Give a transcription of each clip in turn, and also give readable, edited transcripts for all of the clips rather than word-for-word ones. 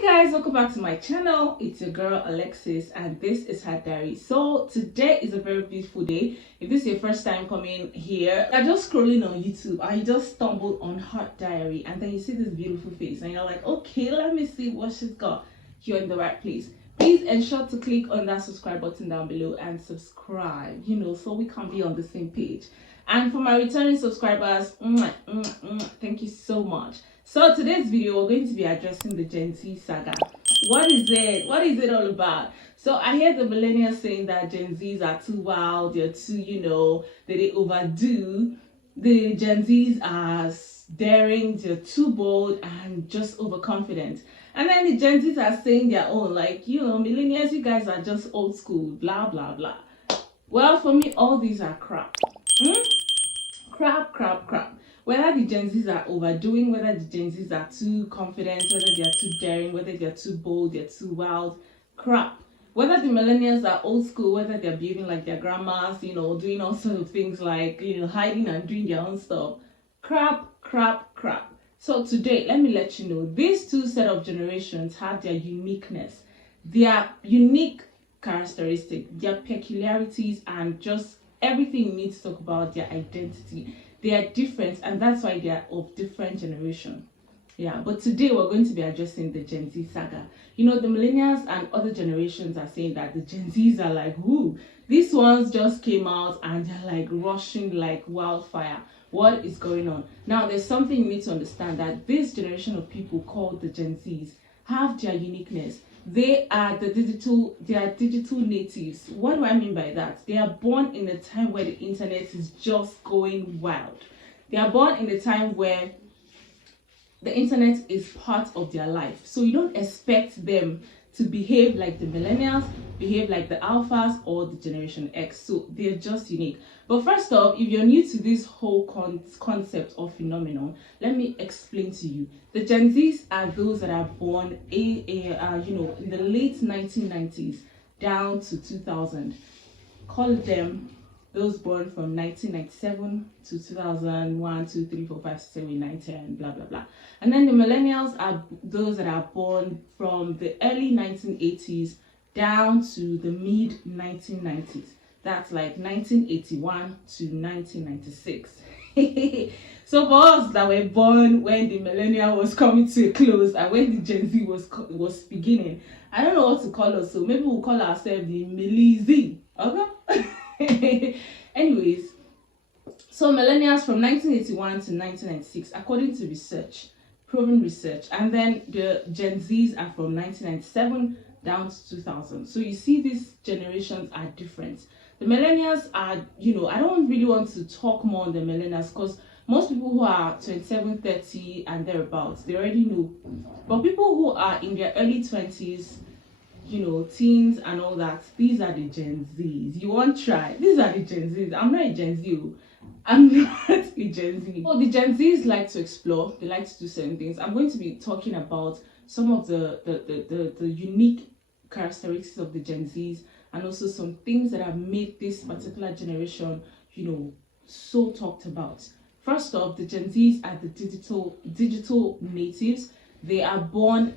Hi guys, welcome back to my channel. It's your girl Alexis and this is her diary. So today is a very beautiful day. If this is your first time coming here, you're just scrolling on YouTube and you just stumbled on her diary and then you see this beautiful face and you're like, okay, let me see what she's got. You're in the right place. Please ensure to click on that subscribe button down below and subscribe, so we can be on the same page. And for my returning subscribers, thank you so much. So today's video, we're going to be addressing the Gen Z saga. What is it? What is it all about? So I hear the millennials saying that Gen Zs are too wild, they're too, they overdo. The Gen Zs are daring, they're too bold and just overconfident. And then the Gen Zs are saying their own, like, millennials, you guys are just old school, blah, blah, blah. Well, for me, all these are crap. Crap. Whether the Gen Zs are overdoing, whether the Gen Zs are too confident, whether they are too daring, whether they are too bold, they're too wild, crap. Whether the millennials are old school, whether they're behaving like their grandmas, doing all sorts of things like, hiding and doing their own stuff, crap. So today, let me let you know, these two set of generations have their uniqueness, their unique characteristics, their peculiarities, and just everything you need to talk about their identity. They are different, and that's why they are of different generation. Yeah, but today we're going to be addressing the Gen Z saga. The millennials and other generations are saying that the Gen Zs are like, whoo, these ones just came out and they're like rushing like wildfire. What is going on? Now, there's something you need to understand, that this generation of people called the Gen Zs have their uniqueness. They are digital natives. What do I mean by that? They are born in a time where the internet is just going wild. They are born in a time where the internet is part of their life. So you don't expect them to behave like the millennials, behave like the alphas or the Generation X. So they're just unique. But first off, if you're new to this whole concept or phenomenon, let me explain to you. The Gen Zs are those that are born in the late 1990s down to 2000. Call them those born from 1997 to 2001, 2, 3, 4, 5, 6, 7, 8, 9, 10, blah, blah, blah. And then the millennials are those that are born from the early 1980s down to the mid 1990s. That's like 1981 to 1996. So for us that were born when the millennial was coming to a close and when the Gen Z was beginning, I don't know what to call us, so maybe we'll call ourselves the Millie Z. Okay? Anyways, so millennials from 1981 to 1996, according to proven research, and then the Gen Zs are from 1997 down to 2000. So you see, these generations are different. The millennials are, I don't really want to talk more on the millennials because most people who are 27, 30 and thereabouts, they already know. But people who are in their early 20s, teens and all that, these are the Gen Zs. You won't try. These are the Gen Zs. I'm not a Gen Z. I'm not a Gen Z. Well, the Gen Zs like to explore. They like to do certain things. I'm going to be talking about some of the unique characteristics of the Gen Zs and also some things that have made this particular generation, so talked about. First off, the Gen Zs are the digital natives. They are born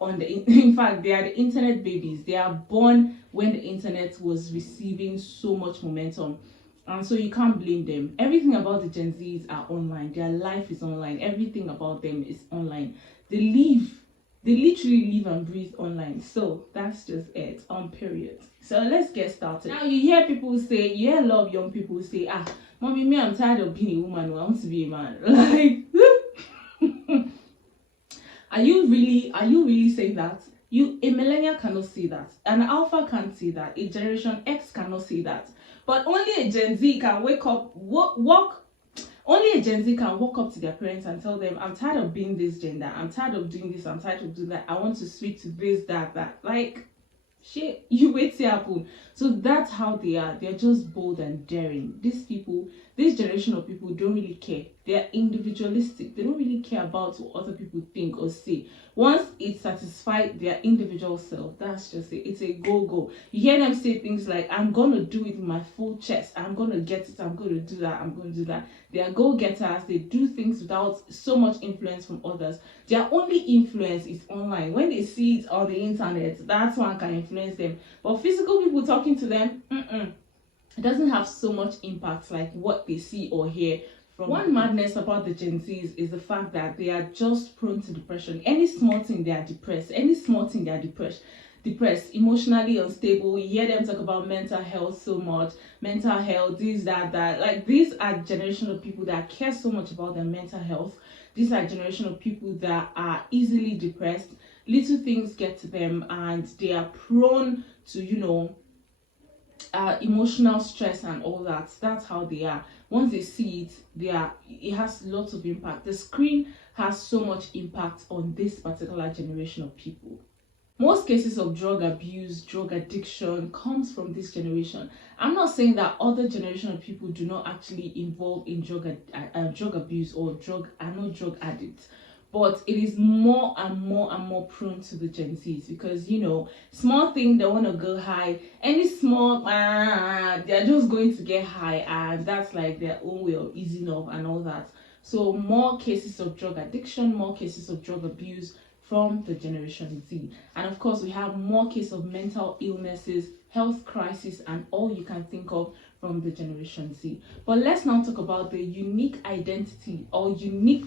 in fact, they are the internet babies. They are born when the internet was receiving so much momentum. And so you can't blame them. Everything about the Gen Zs are online. Their life is online. Everything about them is online. They literally live and breathe online. So that's just it, period. So let's get started. Now you hear a lot of young people say, mommy, me, I'm tired of being a woman. I want to be a man. Like, Are you really saying that? A millennial cannot say that. An alpha can't say that. A Generation X cannot say that. But only a Gen Z can only a Gen Z can walk up to their parents and tell them, I'm tired of being this gender. I'm tired of doing this. I'm tired of doing that. I want to switch to this, that. Like, shit, you wait to happen. So that's how they are. They're just bold and daring. This generation of people don't really care. They're individualistic. They don't really care about what other people think or say. Once it satisfies their individual self, that's just it. It's a go. You hear them say things like, I'm gonna do it with my full chest, I'm gonna get it, I'm gonna do that, I'm gonna do that. They are go-getters. They do things without so much influence from others. Their only influence is online. When they see it on the internet, that's one can influence them. But physical people talking to them, it doesn't have so much impact like what they see or hear. One madness about the Gen Zs is the fact that they are just prone to depression. Any small thing they are depressed. Any small thing they are depressed, emotionally unstable. You hear them talk about mental health so much. Mental health, this, that. Like, these are generation of people that care so much about their mental health. These are generation of people that are easily depressed. Little things get to them and they are prone to, emotional stress and all that. That's how they are. Once they see it, it has lots of impact. The screen has so much impact on this particular generation of people. Most cases of drug abuse, drug addiction comes from this generation. I'm not saying that other generation of people do not actually involve in drug abuse or are not drug addicts. But it is more and more prone to the Gen Zs because, small thing, they want to go high. Any small, they're just going to get high, and that's like their own way of easing off and all that. So more cases of drug addiction, more cases of drug abuse from the Generation Z. And of course, we have more cases of mental illnesses, health crisis, and all you can think of from the Generation Z. But let's now talk about the unique identity or unique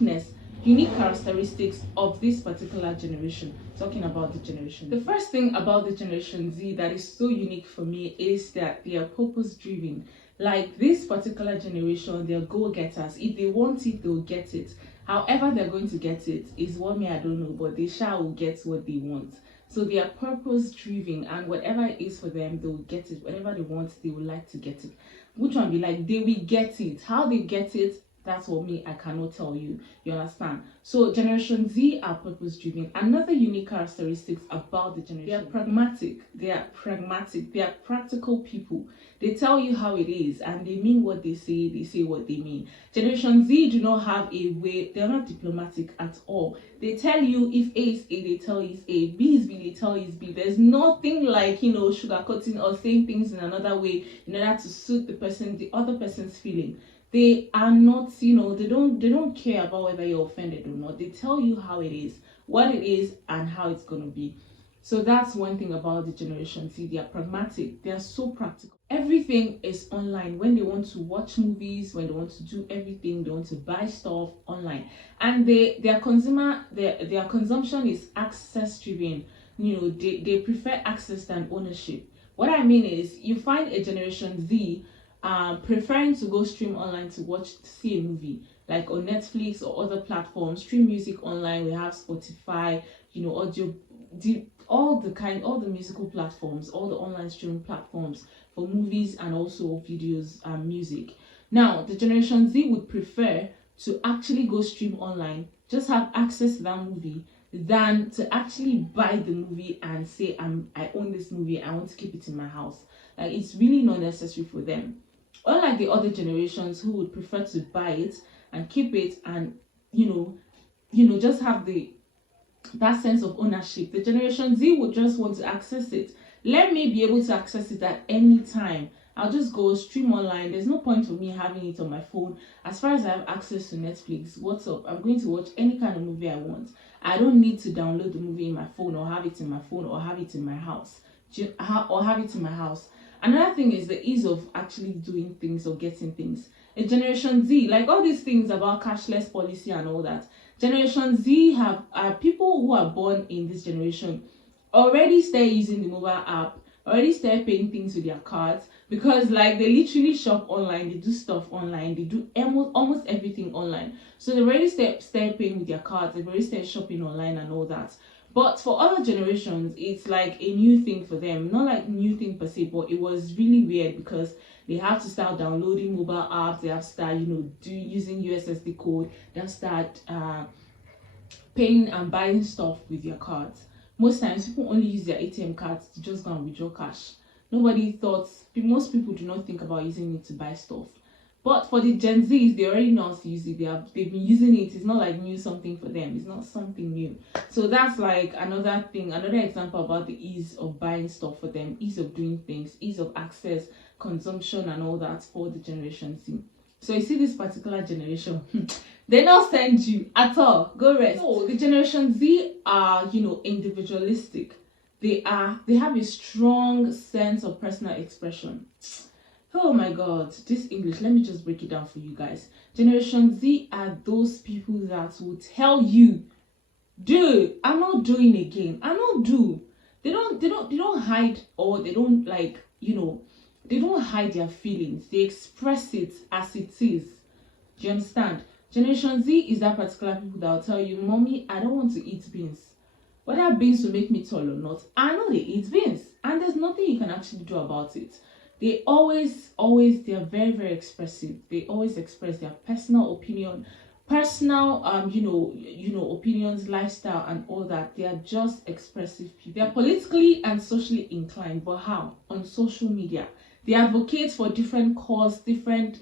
characteristics of this particular generation, talking about the generation. The first thing about the Generation Z that is so unique for me is that they are purpose driven. Like this particular generation, they're go-getters. If they want it, they'll get it. However they're going to get it is what I don't know, but they shall get what they want. So they are purpose driven, and whatever it is for them, they'll get it. Whatever they want, they would like to get it. Which one be like, they will get it. How they get it, that's what I cannot tell you. You understand? So Generation Z are purpose driven. Another unique characteristics about the generation, they are pragmatic, they are practical people. They tell you how it is and they mean what they say what they mean. Generation Z do not have a way, they're not diplomatic at all. They tell you if A is A, they tell you it's A, B is B, they tell you it's B. There's nothing like, sugarcoating or saying things in another way in order to suit the other person's feeling. They are not, they don't care about whether you're offended or not. They tell you how it is, what it is, and how it's going to be. So that's one thing about the Generation Z. They are pragmatic. They are so practical. Everything is online. When they want to watch movies, when they want to do everything, they want to buy stuff online. And their consumption is access driven. They prefer access than ownership. What I mean is, you find a Generation Z preferring to go stream online to see a movie, like on Netflix or other platforms, stream music online. We have Spotify, audio, all the musical platforms, all the online streaming platforms for movies and also videos and music. Now, the Generation Z would prefer to actually go stream online, just have access to that movie, than to actually buy the movie and say, I own this movie, I want to keep it in my house. Like, it's really not necessary for them. Unlike the other generations who would prefer to buy it and keep it and, just have that sense of ownership, the Generation Z would just want to access it. Let me be able to access it at any time. I'll just go stream online. There's no point for me having it on my phone. As far as I have access to Netflix, what's up? I'm going to watch any kind of movie I want. I don't need to download the movie in my phone or have it in my phone or have it in my house. Another thing is the ease of actually doing things or getting things. A Generation Z, like all these things about cashless policy and all that, Generation Z are people who are born in this generation already start using the mobile app, already start paying things with their cards, because like they literally shop online, they do stuff online, they do almost everything online. So they already start paying with their cards, they've already started shopping online and all that. But for other generations, it's like a new thing for them. Not like new thing per se, but it was really weird because they have to start downloading mobile apps. They have to start, using USSD code. They have to start paying and buying stuff with their cards. Most times, people only use their ATM cards to just go and withdraw cash. Most people do not think about using it to buy stuff. But for the Gen Zs, they already know how to use it. They've been using it. It's not like new something for them. It's not something new. So that's like another thing, another example about the ease of buying stuff for them, ease of doing things, ease of access, consumption, and all that for the Generation Z. So you see this particular generation, they don't send you at all. Go rest. So the Generation Z are, individualistic. They have a strong sense of personal expression. Oh my god, this English, let me just break it down for you guys. Generation Z are those people that will tell you, dude, I'm not doing again. I don't do. They don't hide, or they don't they don't hide their feelings. They express it as it is. Do you understand? Generation Z is that particular people that will tell you, mommy, I don't want to eat beans. Whether beans will make me tall or not, I know they eat beans. And there's nothing you can actually do about it. They they are very, very expressive. They always express their personal opinion, personal, opinions, lifestyle, and all that. They are just expressive people. They are politically and socially inclined, but how? On social media. They advocate for different cause, different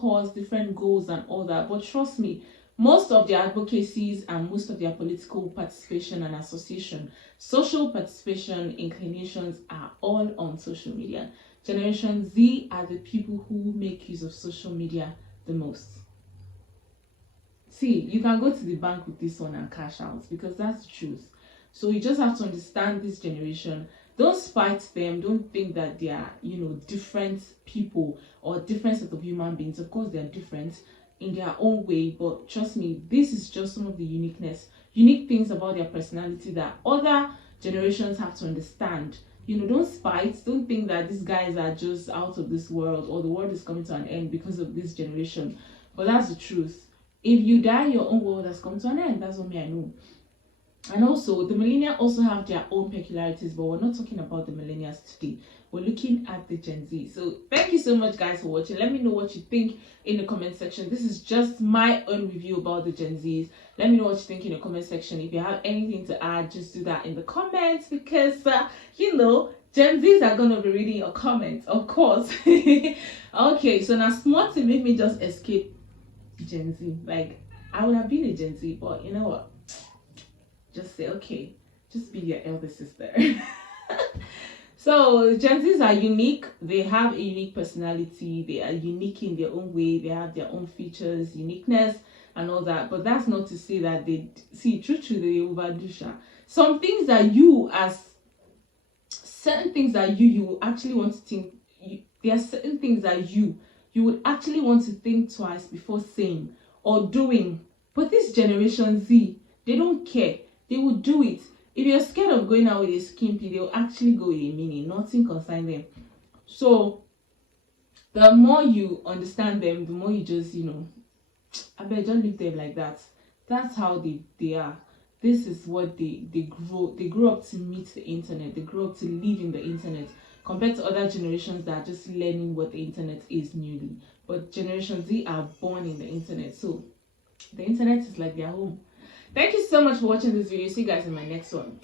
cause, different goals, and all that. But trust me, most of their advocacies and most of their political participation and association, social participation, inclinations are all on social media. Generation Z are the people who make use of social media the most. See, you can go to the bank with this one and cash out, because that's the truth. So you just have to understand this generation. Don't spite them. Don't think that they are, different people or different set of human beings. Of course, they are different in their own way, but trust me, this is just some of the unique things about their personality that other generations have to understand. Don't spite. Don't think that these guys are just out of this world, or the world is coming to an end because of this generation. But that's the truth. If you die, your own world has come to an end. That's what I know. And also, the millennials also have their own peculiarities, but we're not talking about the millennials today. We're looking at the Gen Z. So thank you so much, guys, for watching. Let me know what you think in the comment section. This is just my own review about the Gen Zs. Let me know what you think in the comment section. If you have anything to add, just do that in the comments, because Gen Zs are gonna be reading your comments, of course. Okay, so now smart to make me just escape Gen Z. Like, I would have been a Gen Z, but you know what? Just say, okay, just be your elder sister. So Gen Zs are unique. They have a unique personality. They are unique in their own way. They have their own features, uniqueness, and all that. But that's not to say that they they overdo. Some things that certain things that you actually want to think. There are certain things that you would actually want to think twice before saying or doing. But this Generation Z, they don't care. They will do it. If you're scared of going out with a skimpy, they'll actually go with a mini. Nothing concerns them. So the more you understand them, the more you just, I bet don't leave them like that. That's how they are. This is what they grow up to meet the internet. They grow up to live in the internet, compared to other generations that are just learning what the internet is newly. But Generation Z are born in the internet. So the internet is like their home. Thank you so much for watching this video. See you guys in my next one.